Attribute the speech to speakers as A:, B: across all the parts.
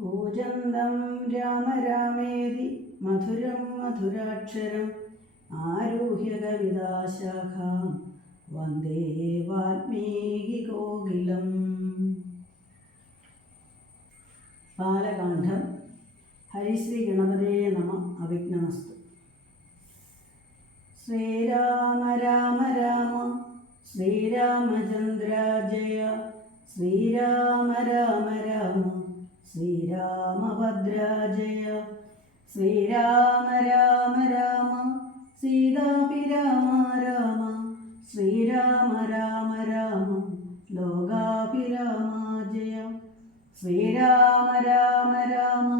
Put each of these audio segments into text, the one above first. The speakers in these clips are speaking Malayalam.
A: കൂജന്തം രാമ രാമേതി മധുരം മധുരാക്ഷരം ആരുഹ്യ കവിതാശാഖാം വന്ദേ വാൽമീകി കോകിലം. ബാലകാന്ഡം ഹരിശ്രീ ഗണപതേ നമ. അവിഘ്നമസ്തു. ശ്രീരാമ രാമ രാമ. ശ്രീരാമചന്ദ്ര ജയ. ശ്രീരാമ രാമ രാമ. ശ്രീരാമഭദ്ര ജയ ശ്രീരാമ രാമ രാമ സീതാപി രാമ രാമ ശ്രീരാമ രാമ രാമ ലോകാഭിരാമ ജയ ശ്രീരാമ രാമ രാമ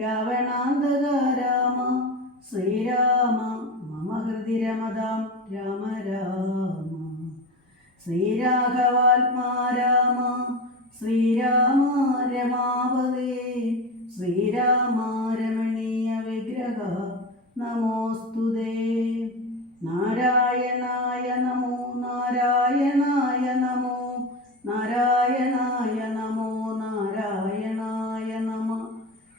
A: രാവണാന്തക രാമ ശ്രീരാമ മമ ഹൃദി രമതാം രാമ രാമ. ശ്രീരാഘവാത്മാ രാമ ശ്രീരാമ രമാവതേ ശ്രീരാമ വിഗ്രഹ നമോസ്തുതേ നാരായണായ നമോ നാരായണായ നമോ നാരായണായ നമോ നാരായണായ നമ.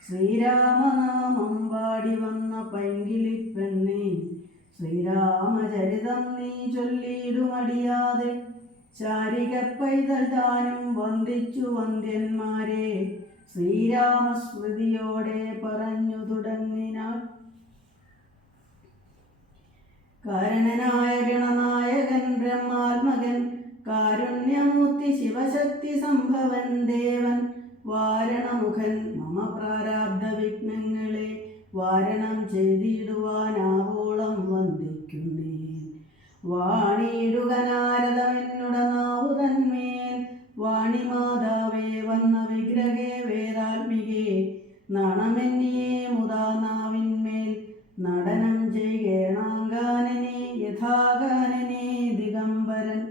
A: ശ്രീരാമനാമം പാടി വന്ന പൈങ്കിളിപ്പെണ്ണേ ശ്രീരാമചരിതം നീ ചൊല്ലിയിടുമടിയാതെ ചാരിക പൈതൽ താനും വന്ദിച്ചു വന്ദ്യന്മാരെ ശ്രീരാമസ്മൃതിയോടെ പറഞ്ഞു തുടങ്ങിനാൾ. കാരണനായ ഗണനായകൻ ബ്രഹ്മാത്മകൻ കാരുണ്യമൂർത്തി ശിവശക്തി സംഭവൻ ദേവൻ വാരണമുഖൻ മമ പ്രാരാബ്ധ വിഘ്നങ്ങളെ വാരണം ചെയ്തിടുവാനാവോളം വന്ദിക്കുന്നേ വാണിയിടുക നാരദമെന്നുടനാവു തന്മേൽ. വാണി മാതാവേ വന്ന വിഗ്രഹേ വേദാത്മികേ നാണമെന്നിയേ മുതാ നാവിന്മേൽ. നടനം ചെയ്യേണാങ്കാനനെ യഥാഗാനനെ ദിഗംബരൻ.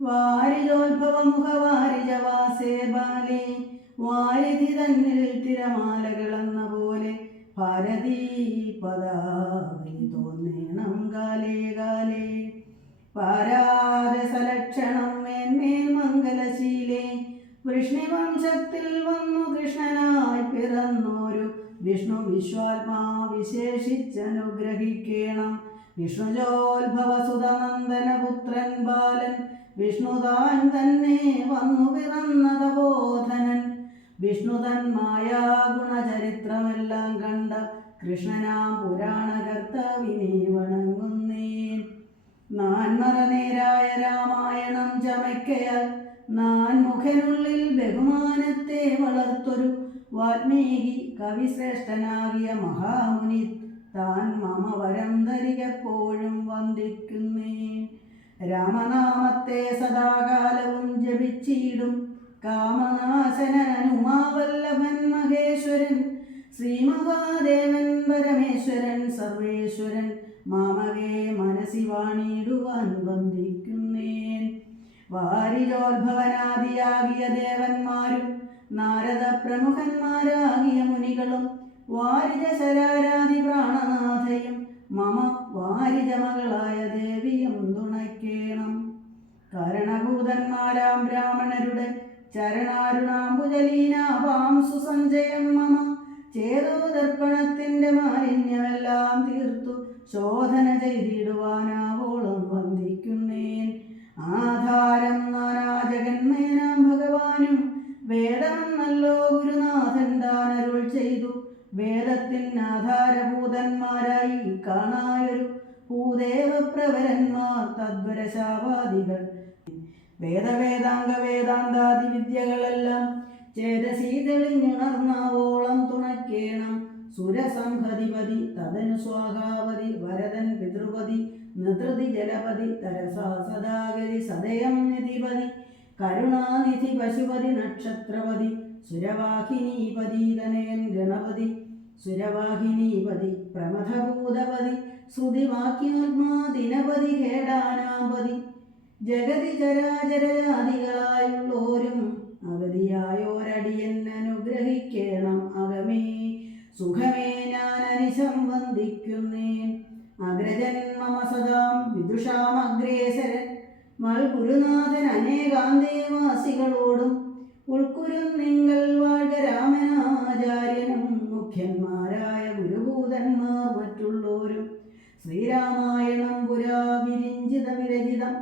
A: വാരിജോത്ഭവമുഖവാരിജവാസേ ബാലേ വാരിധി തന്നിൽ തിരമാലകളെന്ന ഭാരതീ പദാവലി തോന്നേണം കാലേ കാലേ പാരാരസലക്ഷണം മേന്മേൽ മംഗലശീലേ. വൃഷ്ണിവംശത്തിൽ വന്നു കൃഷ്ണനായി പിറന്നോരു വിഷ്ണു വിശ്വാത്മാ വിശേഷിച്ചനുഗ്രഹിക്കണം. വിഷ്ണുജോത്ഭവസുതനന്ദനപുത്രൻ ബാലൻ വിഷ്ണുതാൻ തന്നെ വന്നു പിറന്നതബോധനൻ. വിഷ്ണുതൻ മായാഗുണചരിത്രമെല്ലാം കണ്ട കൃഷ്ണനാം പുരാണകർത്താവിനെ വണങ്ങുന്നേൻ നാൻമറനേരായ രാമായണം ചമയ്ക്കയാൽ നാൻമുഖനുള്ളിൽ ബഹുമാനത്തെ വളർത്തൊരു വാൽമീകി കവിശ്രേഷ്ഠനാകിയ മഹാമുനി താൻ മമ വരം ധരികപ്പോഴും വന്ദിക്കുന്നേ രാമനാമത്തെ സദാകാലവും ജപിച്ചിടും കാമനാശനനുമാവല്ലഭൻ മഹേശ്വരൻ ശ്രീമഹാദേവൻ പരമേശ്വരൻ സർവേശ്വരൻ മാമകേ മനസ്സി വാണിടുവാൻ വന്ദിക്കുന്നേൻ. വാരിജോത്ഭവനാദിയാകിയ ദേവന്മാരും നാരദ പ്രമുഖന്മാരാകിയ മുനികളും വാരിജ ശരാരാതി പ്രാണനാഥയും മമ വാരിജമകളായ ദേവിയും തുണയ്ക്കേണം. കാരണഭൂതന്മാരാം ബ്രാഹ്മണരുടെ ചരണാരുണാംബുജലീനാവാം സുസഞ്ജയം മമ. ചേതോദർപ്പണത്തിന്റെ മാലിന്യമെല്ലാം തീർത്തു ശോധന ചെയ്തിടുവാനാവോളം വന്ദിക്കുന്നേൻ. ആധാരം നാനാജഗന്മേനാം ഭഗവാനും വേദം നല്ലോ ഗുരുനാഥൻ താനരുൾ ചെയ്തു. വേദത്തിൻ ആധാരഭൂതന്മാരായി കാണായൊരു ഭൂദേവപ്രവരന്മാർ തദ്വരശാപാദികൾ വേദവേദാംഗ വേദാന്താദി വിദ്യകളെല്ലാം ചേതസീ തെളിഞ്ഞുണർന്നാവോളം തുണക്കേണം. സുരസംഹതിപതി തദനു സ്വാഹാവതി വരദൻ പിതൃപതി നൃതി ജലപതി തരസാ സദാഗതി സദയം നിധിപതി കരുണാനിധി പശുപതി നക്ഷത്രപതി സുരവാഹിനീപതി തനയൻ ഗണപതി സുരവാഹിനീപതി പ്രമഥഭൂതപതി ശ്രുതിവാക്യാത്മാ ദിനപതി ഹേടാനാപതി ജഗതി ചരാചരജാതികളായുള്ളോരും അഗതിയായോരടിയെന്നനുഗ്രഹിക്കണം അകമേ. സുഖമേ ഞാൻ അനിശം വന്ദിക്കുന്നേൻ അഗ്രജൻ മമ സദാം വിദുഷാമഗ്രേസരൻ മൽഗുരുനാഥൻ അനേകാന്തേവാസികളോടും ഉൾക്കുരും നിങ്ങൾ വാഴരാമനാചാര്യനും മുഖ്യന്മാരായ ഗുരുഭൂതന്മാർ മറ്റുള്ളോരും. ശ്രീരാമായണം പുരാ വിരഞ്ജിത വിരചിതം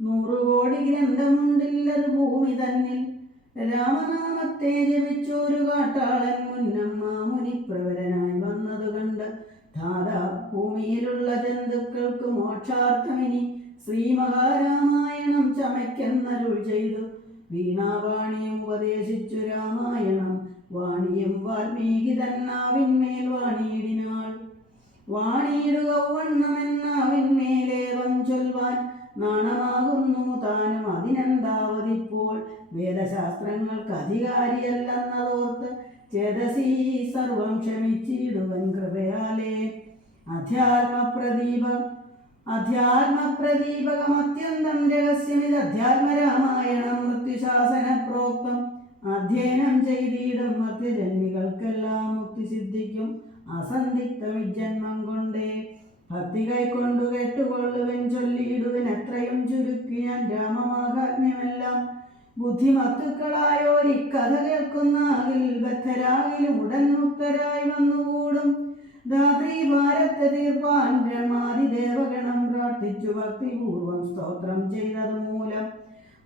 A: നൂറു കോടി ഗ്രന്ഥമുണ്ടില്ലത് ഭൂമി തന്നിൽ. രാമനാമത്തെ ജപിച്ചൊരു കാട്ടാളൻ മുന്നമ്മ മുനിപ്രവരനായി വന്നതു കണ്ട് ധാതാ ഭൂമിയിലുള്ള ജന്തുക്കൾക്ക് മോക്ഷാർത്ഥമിനി ശ്രീ മഹാരാമായണം ചമയ്ക്കെന്നരുൾ ചെയ്തു. വീണാവാണിയും ഉപദേശിച്ചു രാമായണം വാണിയും വാൽമീകി തന്നാവിന്മേൽ വാണിയിടിനാൾ. വാണിയിടുക വണ്ണമെന്നാവിന്മേലേറം ചൊൽവാൻ നാണമാകുന്നു താനും അതിനെന്താവതിപ്പോൾ വേദശാസ്ത്രങ്ങൾക്ക് അധികാരിയല്ലെന്നതോർത്ത് ചേതസീ സർവം ക്ഷമിച്ചിടുവൻ കൃപയാലേ. അധ്യാത്മപ്രദീപം അധ്യാത്മപ്രദീപകം അത്യന്തം രഹസ്യമിത് അധ്യാത്മരാമായണം മൃത്യുശാസന പ്രോക്തം അധ്യയനം ചെയ്തിടും മർത്യജന്മികൾക്കെല്ലാം മുക്തി സിദ്ധിക്കും അസന്ധിഗ്ധ വിജന്മം കൊണ്ടേ. ഭക്തി കൈക്കൊണ്ടു കേട്ടുകൊള്ളുവൻ ചൊല്ലിയിടുവൻ എത്രയും ചുരുക്കി ഞാൻ രാമമാഹാത്മ്യമെല്ലാം. ബുദ്ധിമത്തുക്കളായോരി കഥ കേൾക്കുന്നാകിൽ ബദ്ധരാകിലും ഉടൻ മുക്തരായി വന്നുകൂടും. ധാത്രി ഭാരത്തെ തീർപ്പാൻ ബ്രഹ്മാതി ദേവഗണം പ്രാർത്ഥിച്ചു ഭക്തിപൂർവം സ്തോത്രം ചെയ്തത് മൂലം.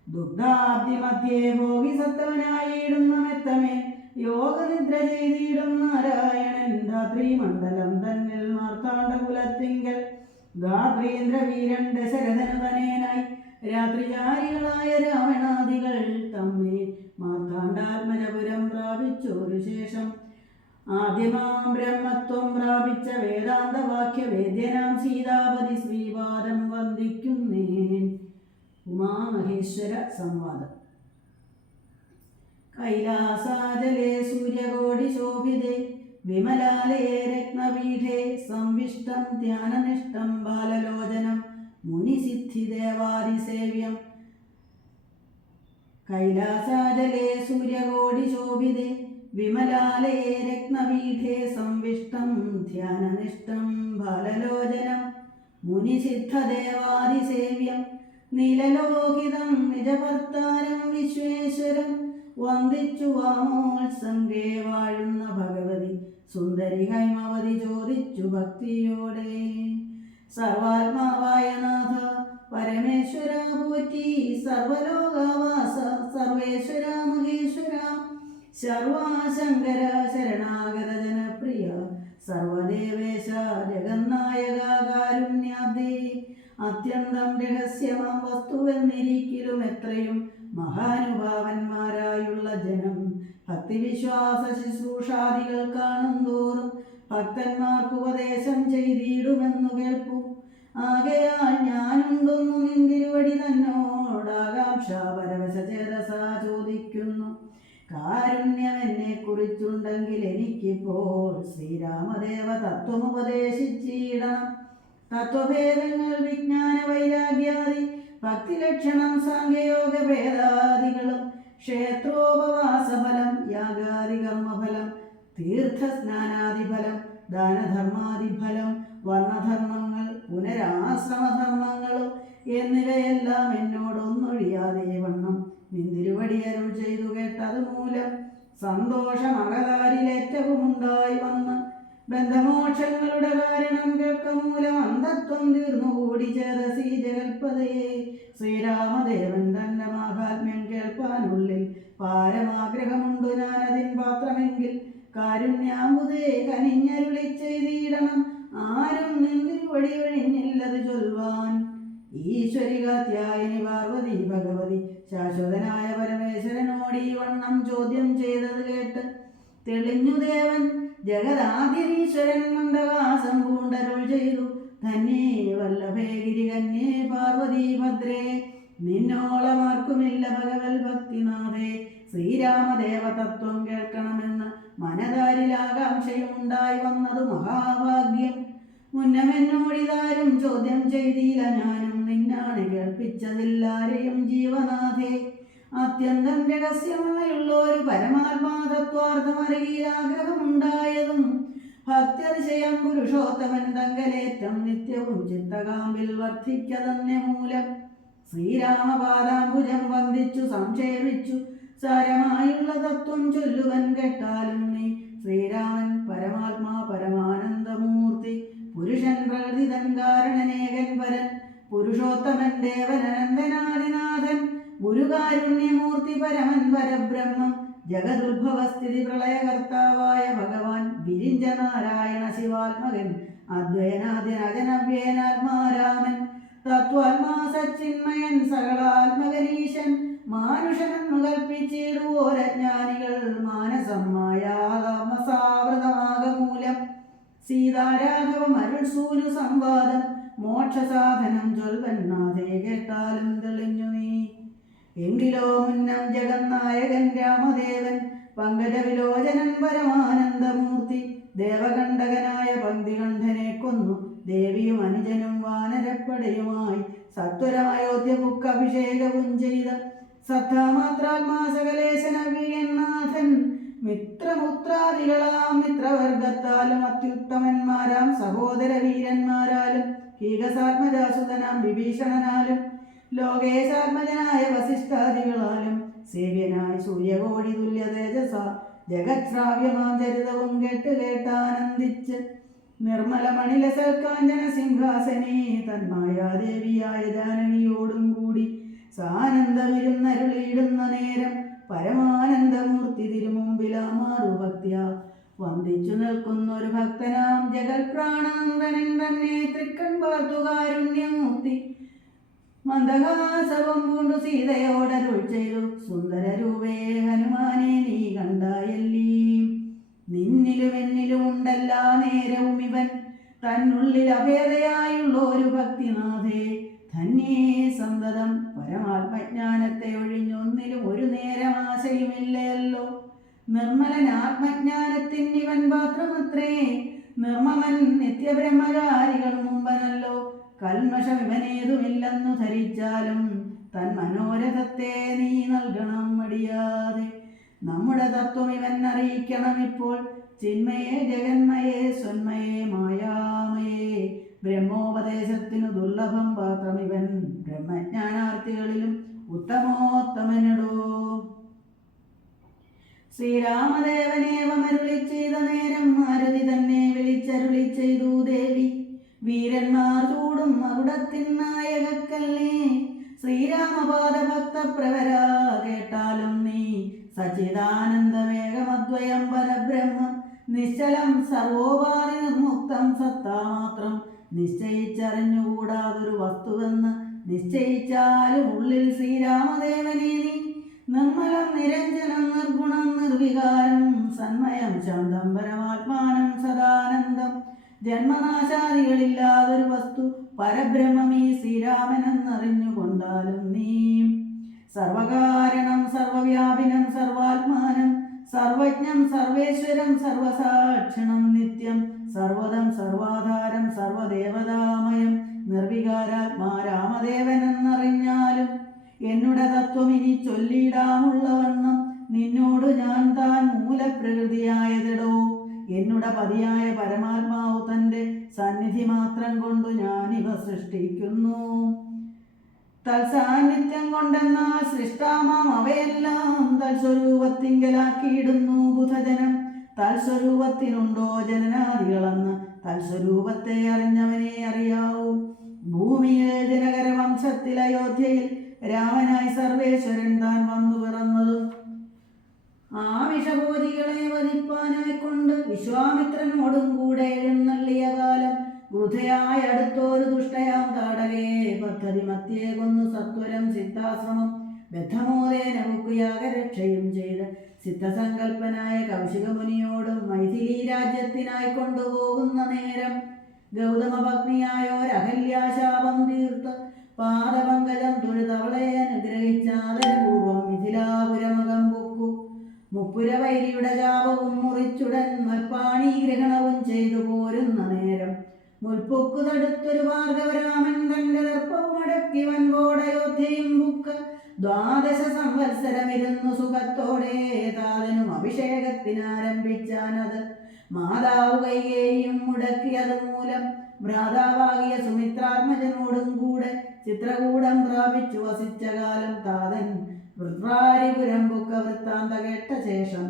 A: ദുഗ്ധാബ്ദി മധ്യേ ഭോഗി സത്തവനായിടുന്ന മെത്തമേ യോഗനിദ്ര ചെയ്തിടും നാരായണൻ. ധാത്രി മണ്ഡലം തന്നിൽ മാർത്താണ്ഡ കുലത്തിങ്കൽ ധാത്രീന്ദ്ര വീരൻ ദശരഥനതനേനായി രാത്രിചാരികളായ രാവണാദികൾ തമ്മിൽ മാർത്താണ്ഡാത്മജപുരം പ്രാപിച്ചൊരു ശേഷം ആദ്യമാം ബ്രഹ്മത്വം പ്രാപിച്ച വേദാന്തവാക്യ വേദ്യനാം സീതാപതി ശ്രീവാദം വന്ദിക്കുന്നേൻ. ഉമാമഹേശ്വര സംവാദം. കൈലാസാചലേ സൂര്യകോടി ശോഭിതേ വിമലാലേ രത്നപീഠേ സംവിഷ്ടം ധ്യാനനിഷ്ടം ബാലലോചനം മുനിസിദ്ധിദേവാദിസേവ്യം കൈലാസാചലേ സൂര്യകോടി ശോഭിതേ വിമലാലേ രത്നപീഠേ സംവിഷ്ടം ധ്യാനനിഷ്ടം ബാലലോചനം മുനിസിദ്ധദേവാദിസേവ്യം നീലലോഹിതം നിജഭർത്താരം വിശ്വേശ്വരം വന്ദിച്ചു വാമോത്സംഗേ വാഴുന്ന ഭഗവതി സുന്ദരി ഹൈമവതി ചോദിച്ചു ഭക്തിയോടെ. സർവാത്മാവായ നാഥ പരമേശ്വര പോറ്റി സർവലോകവാസ സർവേശ്വര മഹേശ്വര സർവാശങ്കര ശരണാഗത ജനപ്രിയ സർവദേവേശ ജഗന്നായക കാരുണ്യാബ്ദേ. അത്യന്തം രഹസ്യമാം വസ്തുവെന്നിരിക്കലും എത്രയും മഹാനുഭാവന്മാരായുള്ള ജനം. ഭക്തിവിശ്വാസ ശുശ്രൂഷാദികൾ കാണും തോറും ഭക്തന്മാർക്ക് ഉപദേശം ചെയ്തിടുമെന്നു കേൾപ്പു. ആകയാൽ ഞാനുണ്ടൊന്നു നിന്തിരുവടി തന്നോടാകാംക്ഷ പരവശ ചേതസ ചോദിക്കുന്നു. കാരുണ്യം എന്നെ കുറിച്ചുണ്ടെങ്കിൽ എനിക്കിപ്പോൾ ശ്രീരാമദേവ തത്വം ഉപദേശിച്ചിടണം. തത്വഭേദങ്ങൾ വിജ്ഞാന വൈരാഗ്യാദി ഭക്തിലക്ഷണം സംഖ്യയോഗ ഭേദാദികളും ക്ഷേത്രോപവാസഫലം യാഗാദികർമ്മഫലം തീർത്ഥസ്നാനാദിഫലം ദാനധർമാദിഫലം വർണധർമ്മങ്ങൾ പുനരാശ്രമധർമ്മങ്ങളും എന്നിവയെല്ലാം എന്നോടൊന്നൊഴിയാതെ വണ്ണം നിന്തിരുവടി അരുൾ ചെയ്തു കേട്ടത് മൂലം സന്തോഷമകതാരിലേറ്റവും ഉണ്ടായി വന്ന് ബന്ധമോക്ഷങ്ങളുടെ കാരണം കേൾക്ക മൂലം അന്ധത്വം തീർന്നുകൂടി ചേതസി ജഗൽപതയെ. ശ്രീരാമദേവൻ തന്റെ മാഹാത്മ്യം കേൾപ്പാനുള്ളിൽ പാരമാഗ്രഹമുണ്ടു ഞാനതിൻ പാത്രമെങ്കിൽ. കാരുണ്യാമുദേ കനിഞ്ഞരുളി ചെയ്തിടണം. ആരും നിന്തിരുവടി ഒഴിഞ്ഞില്ലത് ചൊൽവാൻ. ഈശ്വരികാത്യായിനി പാർവതി ഭഗവതി ശാശ്വതനായ പരമേശ്വരനോട് വണ്ണം ചോദ്യം ചെയ്തത് കേട്ട് തെളിഞ്ഞു ദേവൻ ജഗദാദ്യനീശ്വരൻ മന്ദഹാസം പൂണ്ടരുൾ ചെയ്തു. തന്നെ വല്ലഭേഗിരി കന്യേ പാർവതി ഭദ്രേ നിന്നോളമാർക്കുമില്ല ഭഗവൽ ഭക്തിനാഥേ. ശ്രീരാമദേവ തത്വം കേൾക്കണമെന്ന് മനതാരിൽ ആകാംക്ഷയുണ്ടായി വന്നത് മഹാഭാഗ്യം. മുന്നമെന്നോടിതാരും ചോദ്യം ചെയ്തില്ല. ഞാനും നിന്നാണ് കേൾപ്പിച്ചതില്ലാരെയും ജീവനാഥേ. അത്യന്തം രഹസ്യമായുള്ള ഒരു പരമാത്മാതത്വാർത്ഥമറിയാഗ്രഹമുണ്ടായതും ഭക്തതിശയം പുരുഷോത്തമൻ തങ്കലേറ്റം നിത്യവും ചിന്തകാമ്പിൽ വർദ്ധിക്കതന്നെ മൂലം ശ്രീരാമപാദാംബുജം വന്ദിച്ചു സംക്ഷേപിച്ചു. സാരമായുള്ള തത്വം ചൊല്ലുവൻ കേട്ടാലും നീ ശ്രീരാമൻ പരമാത്മാ പരമാനന്ദമൂർത്തി. പുരുഷൻ പ്രകൃതിതൻ കാരണനേകൻ പരൻ. പുരുഷോത്തമൻ ദേവൻ ഒരു പരമൻ പരബ്രഹ്മം ജഗതുദ്ഭവസ്ഥിതി പ്രളയകർത്താവായ ഭഗവാൻ വിരിഞ്ച നാരായണ ശിവാത്മകൻ അദ്വയനാദ്യനജനവ്യയനാത്മാരാമൻ തത്വാത്മാ സച്ചിന്മയൻ സകളാത്മകരീശൻ മാനുഷനെന്നു കൽപ്പിച്ചിടുവോരജ്ഞാനികൾ മാനസം മായാതാമസാവൃതമാകമൂലം സീതാരാഘവം അരുൾ സൂര്യ സംവാദം മോക്ഷസാധനം ചൊൽവന്നാഥേ കേട്ടാലും തെളിഞ്ഞു നീ. എങ്കിലോ മുന്നം ജഗന്നായകൻ രാമദേവൻ പങ്കജവിലോചനൻ പരമാനന്ദമൂർത്തി ദേവകണ്ഠകനായ പന്തികണ്ഠനെ കൊന്നു. ദേവിയും അനുജനും വാനരപ്പടയുമായി സത്വരമയോധ്യമുക്ക് അഭിഷേകവും ചെയ്ത സത്താമാത്രാത്മാസകലേശനവിയന്നാഥൻ മിത്രമുത്രാദികളാം മിത്രവർഗത്താലും അത്യുത്തമന്മാരാം സഹോദര വീരന്മാരാലും കീകസാത്മജാസുതനാം വിഭീഷണനാലും ലോകേശാത്മജനായ വസിഷ്ഠാദികളാലും സേവ്യനായി സൂര്യകോടി തുല്യ തേജസ ജഗത്ശ്രാവ്യമാം ചരിതവും കേട്ട് കേട്ടാനന്ദിച്ച് നിർമ്മല മണിലസൽക്കാഞ്ചന സിംഹാസനേ തന്മായാദേവിയായ ജാനകിയോടും കൂടി സാനന്ദമിരുന്നരുളിയിടുന്ന നേരം പരമാനന്ദമൂർത്തി തിരുമുമ്പിലാമാറു ഭക്തിയ വന്ദിച്ചു നിൽക്കുന്നൊരു ഭക്തനാം ജഗൽപ്രാണനന്ദനൻ തന്നെ തൃക്കൺ പാർത്തുകാരുണ്യമൂർത്തി മന്ദഹാസവും പൂണ്ടു സീതയോടരുൾ ചെയ്തു. സുന്ദരരൂപേ ഹനുമാനെ നീ കണ്ടായല്ലീ. നിന്നിലും എന്നിലും ഉണ്ടല്ലാ നേരവും ഇവൻ. തന്നുള്ളിൽ അഭേദയായുള്ള ഒരു ഭക്തിനാഥേ. ധന്യേ സന്തതം. പരമാത്മജ്ഞാനത്തെ ഒഴിഞ്ഞൊന്നിലും ഒരു നേരം ആശയുമില്ലയല്ലോ നിർമ്മലൻ ആത്മജ്ഞാനത്തിൻ ഇവൻ പാത്രമത്രേ നിർമ്മമൻ നിത്യബ്രഹ്മകാരികൾ മുമ്പനല്ലോ. കൽമഷം ഇവനേതുമില്ലെന്നു ധരിച്ചാലും തൻ മനോരഥത്തെ നീ നൽകണം മടിയാതെ. നമ്മുടെ തത്വം ഇവൻ അറിയിക്കണം ഇപ്പോൾ ചിന്മയെ ജഗന്മയെ സ്വന്മയെ മായാമയെ. ബ്രഹ്മോപദേശത്തിനു ദുർലഭം പാത്രം ഇവൻ ബ്രഹ്മജ്ഞാനാർത്ഥികളിലും ഉത്തമോത്തമനടോ. ശ്രീരാമദേവനേവമരുളി ചെയ്ത നേരം മാരുതി തന്നെ വിളിച്ചരുളി ചെയ്തു ദേവി. വീരന്മാർ ചൂടും മകുടത്തിൻ നായകക്കല്ലേ? ശ്രീരാമപാദ ഭക്ത പ്രവര കേട്ടാലും നീ സച്ചിദാനന്ദമേകമദ്വയം പരബ്രഹ്മം നിശ്ചലം സർവോപാധി നിർമുക്തം സത്താമാത്രം. നിശ്ചയിച്ചറിഞ്ഞുകൂടാതൊരു വസ്തുവെന്ന് നിശ്ചയിച്ചാലും ഉള്ളിൽ ശ്രീരാമദേവനെ നീ. നിർമ്മലം നിരഞ്ജനം നിർഗുണം നിർവികാരം സന്മയം ശാന്തം പരമാത്മാനം സദാനന്ദം. ജന്മനാശാദികളില്ലാതൊരു വസ്തു പരബ്രഹ്മമീ ശ്രീരാമനെന്നറിഞ്ഞുകൊണ്ടാലും നീ. സർവകാരണം സർവവ്യാപിനം സർവാത്മാനം സർവജ്ഞം സർവേശ്വരം സർവസാക്ഷണം നിത്യം സർവതം സർവാധാരം സർവദേവതാമയം നിർവികാരാത്മാ രാമദേവനെന്നറിഞ്ഞാലും എന്നുടെ തത്വം ഇനി ചൊല്ലിയിടാമുള്ളവണ്ണം നിന്നോട് ഞാൻ താൻ മൂലപ്രകൃതിയായതിടോ. എന്നുടെ പതിയായ പരമാത്മാവ് തന്റെ സന്നിധി മാത്രം കൊണ്ടു ഞാനിവ സൃഷ്ടിക്കുന്നു. തൽസാന്നിധ്യം കൊണ്ടെന്നാൽ സൃഷ്ടാമാം അവയെല്ലാം. തൽസ്വരൂപത്തിങ്കലാക്കിയിടുന്നു ബുധജനം. തൽസ്വരൂപത്തിനുണ്ടോ ജനനാദികളെന്ന് തൽസ്വരൂപത്തെ അറിഞ്ഞവനെ അറിയാവൂ. ഭൂമിയിലെ ജനകര വംശത്തിൽ അയോധ്യയിൽ രാമനായി സർവേശ്വരൻ താൻ വന്നു പിറന്നതും ആ വിഷഭോജികളെ വധിപ്പാനായി കൊണ്ട് വിശ്വാമിത്രനോടും കൂടെ എഴുന്നള്ളിയ കാലം വൃഥയായി അടുത്തോരു ദുഷ്ടയാം താടകേ. പദ്ധതി മധ്യേ കൊന്നു സത്വരം സിദ്ധാശ്രമം. ബദ്ധമോദേന മുക്കുയാഗരക്ഷയും ചെയ്ത് സിദ്ധസങ്കൽപ്പനായ കൗശികമുനിയോടും മൈഥിലി രാജ്യത്തിനായി കൊണ്ടുപോകുന്ന നേരം ഗൗതമ പത്നിയായോരഹല്യാശാപം തീർത്ത് പാദപങ്കജം തൊഴുതവളെ അനുഗ്രഹിച്ചാദരപൂർവം മിഥിലാപുരമകം പൊക്കു മുപ്പുരവൈരിയുടെ ലാഭവും മുറിച്ചുടൻ മൽപ്പാണി ഗ്രഹണവും ചെയ്തു പോരുന്ന നേരം. മുൽപ്പൊക്കു തടുത്തൊരു ഭാർഗവരാമൻ തന്റെ ദർപ്പവും അടക്കി വൻകോടയോധ്യയും ബുക്ക് ദ്വാദശ സംവത്സരമിരുന്നു സുഖത്തോടെ താതനും അഭിഷേകത്തിനാരംഭിച്ചാനത് മാതാവ് കൈകേയും മുടക്കിയത് മൂലം ഭ്രാതാവാകിയ സുമിത്രാത്മജനോടും കൂടെ ചിത്രകൂടം പ്രാപിച്ചു വസിച്ച കാലം താതൻ വൃത്രാരിപുരം ബുക്ക വൃത്താന്ത കേട്ട ശേഷം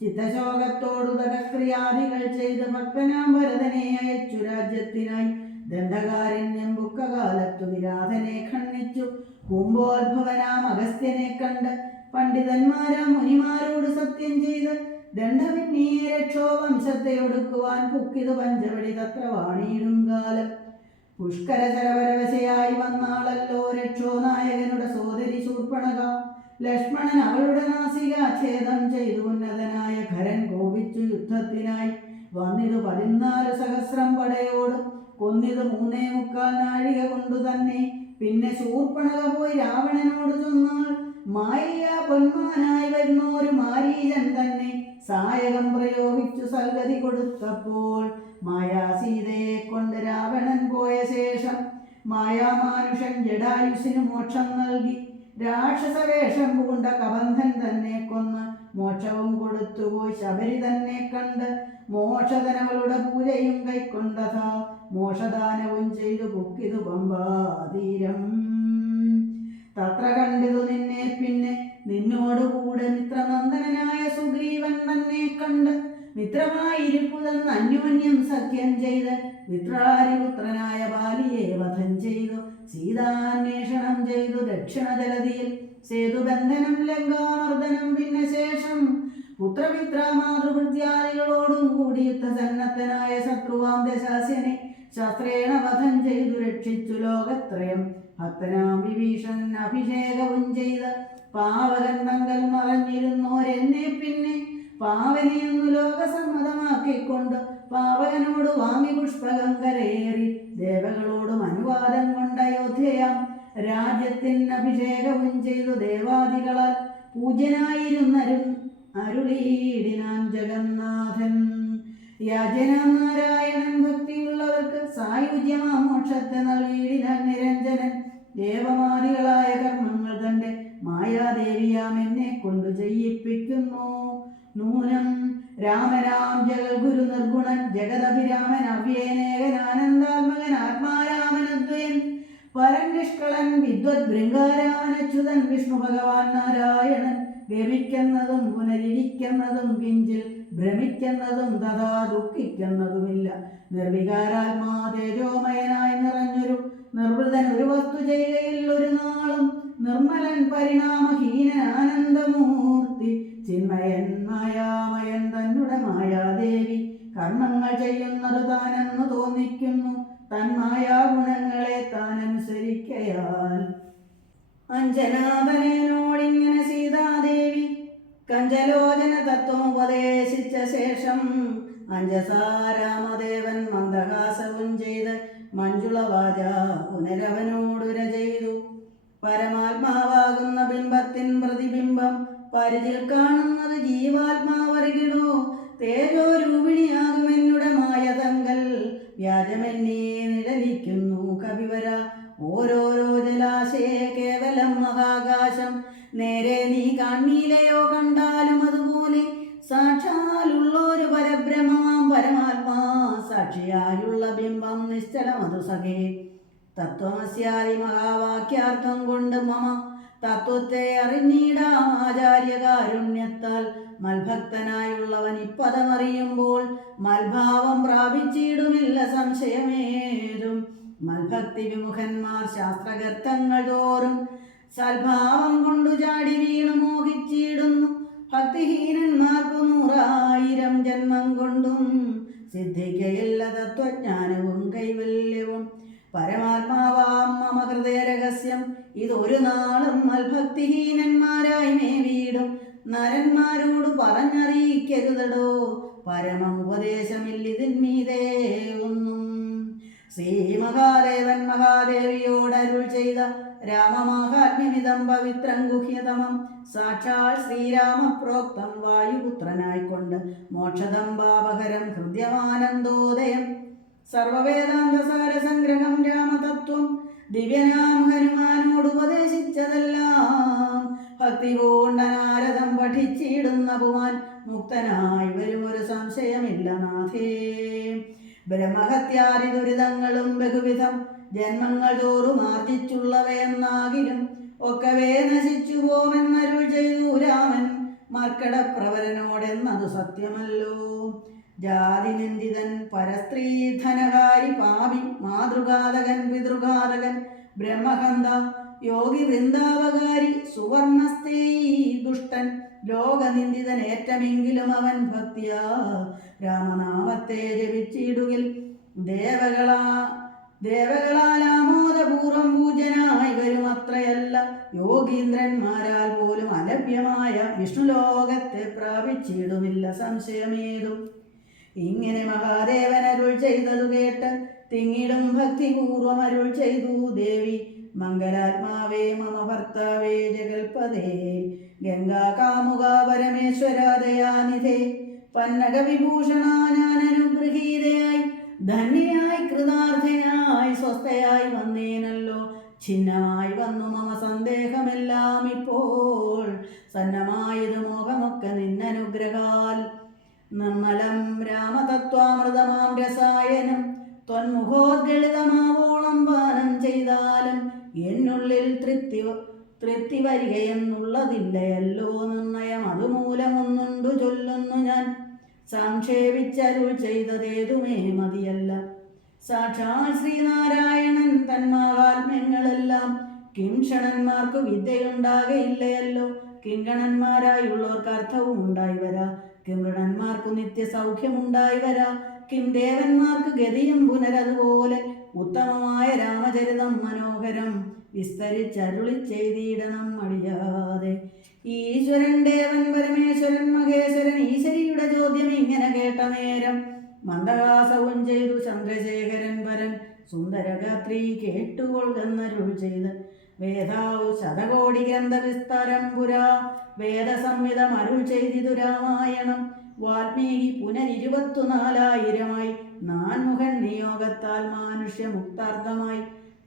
A: ചിത്തശോകത്തോടുതകക്രിയാദികൾ ചെയ്ത് ഭക്തനാം ഭരതനെ അയച്ചു രാജ്യത്തിനായി. ദണ്ഡകാരണ്യം ബുക്കകാലത്തു വിരാധനെ ഖണ്ഡിച്ചു. കുംഭോത്ഭവനാം അഗസ്ത്യനെ കണ്ട് പണ്ഡിതന്മാരാം മുനിമാരോട് സത്യം ചെയ്ത് ദണ്ഡവിന്നീ രക്ഷോ വംശത്തെ ഒടുക്കുവാൻ കുക്കിത് പഞ്ചവടി തത്ര വാണിയിടും കാലം. പുഷ്കരചരവരവശയായി വന്നാളല്ലോ രക്ഷോ നായകനുടെ സോദരി ശൂർപ്പണക. ലക്ഷ്മണൻ അവളുടെ നാസിക ഛേദം ചെയ്തു. ഉന്നതനായ ഖരൻ കോപിച്ചു യുദ്ധത്തിനായി. വന്നിത് പതിനാല് സഹസ്രം പടയോട് കൊന്നിത് മൂന്നേ മുക്കാൽ നാഴിക കൊണ്ടു തന്നെ. പിന്നെ ശൂർപ്പണക പോയി രാവണനോട് ചെന്നാൾ മായ പൊന്മാനായി വരുന്നോരു മാരീജൻ തന്നെ. സായകം പ്രയോഗിച്ചു സൽഗതി കൊടുത്തപ്പോൾ മായാ സീതയെ കൊണ്ട് രാവണൻ പോയ ശേഷം മായാമാനുഷൻ ജഡായുസിന് മോക്ഷം നൽകി. രാക്ഷസവേഷം പൂണ്ട കബന്ധൻ തന്നെ കൊന്ന് മോക്ഷവും കൊടുത്തുപോയി ശബരി തന്നെ കണ്ട് മോക്ഷധനവളുടെ പൂജയും കൈക്കൊണ്ടത മോക്ഷദാനവും ചെയ്തു പൊക്കിതു പമ്പാതീരം. തത്ര കണ്ടിതു നിന്നെ പിന്നെ നിന്നോടുകൂടെ മിത്രനന്ദനായ കണ്ട് മിത്രമായിരിപ്പുതെന്ന് അന്യോന്യം സഖ്യം ചെയ്ത് മിത്രാരിപുത്രനായ ബാലിയെ വധം ചെയ്തു. സീതാന്വേഷണം ചെയ്തു ദക്ഷിണ ജലതിയിൽ സേതുബന്ധനം ലങ്കാമർദ്ദനം പിന്നെ ശേഷം പുത്രമിത്ര മാതൃഭൃത്യാദികളോടും കൂടി യുദ്ധസന്നദ്ധനായ ശത്രുവാം ദശാസ്യനെ ശാസ്ത്രേണ വധം ചെയ്തു രക്ഷിച്ചു ലോകത്രയം. ഭക്തനാം വിഭീഷൺ അഭിഷേകവും ചെയ്ത് പാവകൻ തങ്കൽ മറഞ്ഞിരുന്നോരെന്നെ പിന്നെ പാവനെയൊന്നു ലോകസമ്മതമാക്കിക്കൊണ്ട് പാവകനോട് വാങ്ങി പുഷ്പകം കരയേറി ദേവകളോടും അനുവാദം കൊണ്ട് അയോധ്യയാം. രാജ്യത്തിന് അഭിഷേകവും ചെയ്തു ദേവാദികളാൽ പൂജനായിരുന്നരും അരുളീടിനാൻ ജഗന്നാഥൻ. യാചനാം നാരായണൻ ഭക്തിയുള്ളവർക്ക് സായുജ്യമാം മോക്ഷത്തെ നൽകിയിടിനാൻ നിരഞ്ജനൻ. ദേവമാദികളായ കർമ്മങ്ങൾ തന്റെ മായാദേവിയാം എന്നെ കൊണ്ടു ചെയ്യിപ്പിക്കുന്നു. നൂനം രാമരാം ജഗൽഗുരു നിർഗുണൻ ജഗദഭിരാമൻ അവ്യേനേകനാനന്ദാത്മകൻ ആത്മാരാമനദ്വയൻ പരൻ നിഷ്കളൻ വിദ്വത് ബൃങ്കാരാമനച്യുതൻ വിഷ്ണു ഭഗവാൻ നാരായണൻ ഗമിക്കുന്നതും പുനരിരിക്കുന്നതും കിഞ്ചിൽ ഭ്രമിക്കുന്നതും തഥാ ദുഃഖിക്കുന്നതുമില്ല. നിർവികാരാത്മാ തേജോമയനായി നിറഞ്ഞൊരു നിർവൃതൻ ഒരു വസ്തു ചെയ്യുകയിൽ ഒരു അഞ്ജനാഥനോടിങ്ങനെ സീതാദേവി കഞ്ചലോചന തത്വം ഉപദേശിച്ച ശേഷം അഞ്ജസാരാമദേവൻ മന്ദഹാസവും ചെയ്ത് മഞ്ജുളവാച പുനരവനോടുര ചെയ്തു. പരമാത്മാവാകുന്ന ബിംബത്തിൻ പ്രതിബിംബം പരിചിൽ കാണുന്നത് ജീവാത്മാവറികിടോ തേജോ രൂപിണിയാകുമെന്നുടെ മായ തങ്കൽ വ്യാജമെന്നേ നിഴലിക്കുന്നു കവിവര. ഓരോരോ ജലാശയ മഹാകാശം. നേരെ നീ കാൺമീലയോ കണ്ടാലും അതുപോലെ സാക്ഷാലുള്ളൊരു പരബ്രഹ്മമാം പരമാത്മാ സാക്ഷിയായുള്ള ബിംബം നിശ്ചലമതു സഖേ തത്വമസ്യാദി മഹാവാക്യാർത്ഥം കൊണ്ട് മമ തത്വത്തെ അറിഞ്ഞിടാം ആചാര്യകാരുണ്യത്താൽ. മൽഭക്തനായുള്ളവൻ ഇപ്പതമറിയുമ്പോൾ മൽഭാവം പ്രാപിച്ചിടുമില്ല സംശയമേതും. മൽഭക്തി വിമുഖന്മാർ ശാസ്ത്രകർത്തങ്ങൾ തോറും സൽഭാവം കൊണ്ടു ചാടി വീണു മോഹിച്ചിടുന്നു. ഭക്തിഹീനന്മാർക്കു നൂറായിരം ജന്മം കൊണ്ടും സിദ്ധിക്കയില്ല തത്വജ്ഞാനവും കൈവല്യവും. പരമാത്മാവാം മമ ഹൃദയ രഹസ്യം. ഇതൊരു നാളും മൽഭക്തിഹീനന്മാരായി മേ വീടും നരന്മാരോട് പറഞ്ഞറിയിക്കരുതടോ. പരമോപദേശമില്ലിതിന്മീതേ ഒന്നും. ശ്രീ മഹാദേവൻ മഹാദേവിയോട് അരുൾ ചെയ്ത രാമമാഹാത്മ്യമിതം പവിത്രം ഗുഹ്യതമം. സാക്ഷാൽ ശ്രീരാമ പ്രോക്തം വായുപുത്രനായിക്കൊണ്ട് മോക്ഷദം പാപഹരം ഹൃദ്യമാനന്ദോദയം. സർവവേദാന്തസാരസംഗ്രഹം രാമതത്വം. ദിവ്യനാം ഹനുമാനോട് ഉപദേശിച്ചതെല്ലാം ഭക്തി പൂണ്ടനാരദം പഠിച്ചിടുന്ന പുവാൻ മുക്തനായി വരുമൊരു സംശയമില്ല നാഥേ. ബ്രഹ്മഹത്യാദി ദുരിതങ്ങളും ബഹുവിധം ജന്മങ്ങൾ തോറും ആർജിച്ചുള്ളവയെന്നാകിലും ഒക്കവേ നശിച്ചു പോമെന്നരുൾ ചെയ്തു രാമൻ മർക്കടപ്രവരനോടെന്നത് സത്യമല്ലോ. ജാതി നിന്ദിതൻ പരസ്ത്രീ ധനകാരി പാപി മാതൃഘാതകൻ പിതൃഘാതകൻ ബ്രഹ്മഹന്ത യോഗി വൃന്ദാവകാരി സുവർണസ്തേ ദുഷ്ടൻ ലോകനിന്ദിതൻ ഏറ്റമെങ്കിലും അവൻ ഭക്തിയാ. രാമനാമത്തെ ജപിച്ചിടുകിൽ ദേവകളാ ദേവകളാൽ ആമോദപൂർവം പൂജനായി വരും അത്രയല്ല യോഗീന്ദ്രന്മാരാൽ പോലും അലഭ്യമായ വിഷ്ണുലോകത്തെ പ്രാപിച്ചിടുമില്ല. സംശയമേതും? ഇങ്ങനെ മഹാദേവൻ അരുൾ ചെയ്തതു കേട്ട് തിങ്ങിടും ഭക്തിപൂർവം അരുൾ ചെയ്തു ദേവി. മംഗലാത്മാവേ മമ ഭർത്താവേ ജഗൽപദേ ഗംഗാ കാമുക പരമേശ്വരാദയാനിധേ പന്നക വിഭൂഷണ ധന്യയായി കൃതാർത്ഥയായി സ്വസ്ഥയായി വന്നേനല്ലോ. ഛിന്നമായി വന്നു മമ സന്ദേഹമെല്ലാം ഇപ്പോൾ. സന്നമായത് മോഹമൊക്കെ നിന്നനുഗ്രഹാൽ. നിർമ്മലം രാമതത്വാമൃതമാം രസായനം. ത്വന്മുഖോദ്ഗളിതമാവോളം പാനം ചെയ്താലും എന്നുള്ളിൽ തൃപ്തി തൃപ്തി വരികയെന്നുള്ളതില്ലയല്ലോ. നിർണയം അതുമൂലമൊന്നുണ്ടു ചൊല്ലുന്നു ഞാൻ. സംക്ഷേപിച്ചരുൾ ചെയ്തതേതുമേ മതിയല്ല. സാക്ഷാൽ ശ്രീനാരായണൻ തന്മാഹാത്മ്യങ്ങളെല്ലാം കിംഷണന്മാർക്ക് വിദ്യയുണ്ടാകയില്ലയല്ലോ. കിങ്കണന്മാരായുള്ളവർക്ക് അർത്ഥവും ഉണ്ടായി വരാ കിമൃണന്മാർക്ക് നിത്യസൗഖ്യമുണ്ടായി വരാ കിം ദേവന്മാർക്ക് ഗതിയും പുനരതുപോലെ ഉത്തമമായ രാമചരിതം മനോഹരം വിസ്തരിച്ചരുളി ചെയ്തിടണം അടിയാതെ. ഈശ്വരൻ ദേവൻ പരമേശ്വരൻ മഹേശ്വരൻ ഈശ്വരിയുടെ ചോദ്യം ഇങ്ങനെ കേട്ട നേരം മന്ദഹാസവും ചെയ്തു ചന്ദ്രശേഖരൻ പരൻ സുന്ദരഗാത്രി കേട്ടുകൊള്ളുന്നരുൾ ചെയ്ത് വേദാവു ശതകോടി ഗ്രന്ഥ വിസ്തരം പുരാ വേദസംഹിതം അരുൾ ചെയ്തിതു രാമായണം. വാൽമീകി പുനരിരുപത്തുനാലായിരമായി നാൻമുഖൻ നിയോഗത്താൽ മാനുഷ്യമുക്താർത്ഥമായി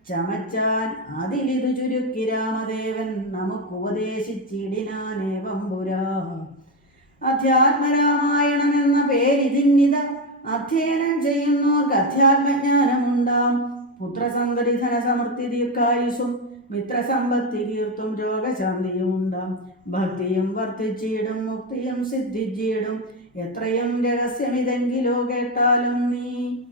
A: ചമച്ചാൻ അതിലിതു ചുരുക്കി രാമദേവൻ നമുക്കുപദേശിച്ചിടിനാനേവം പുരാ അധ്യാത്മരാമായണം എന്ന പേരിതിന്നിത അധ്യയനം ചെയ്യുന്നവർക്ക് അധ്യാത്മജ്ഞാനമുണ്ടാം. പുത്രസന്തതി ധനസമൃദ്ധി ദീർഘായുസും മിത്രസമ്പത്തി കീർത്തും രോഗശാന്തിയും ഉണ്ടാം. ഭക്തിയും വർദ്ധിച്ചിടും മുക്തിയും സിദ്ധിച്ചിടും. എത്രയും രഹസ്യമിതെങ്കിലോ കേട്ടാലും നീ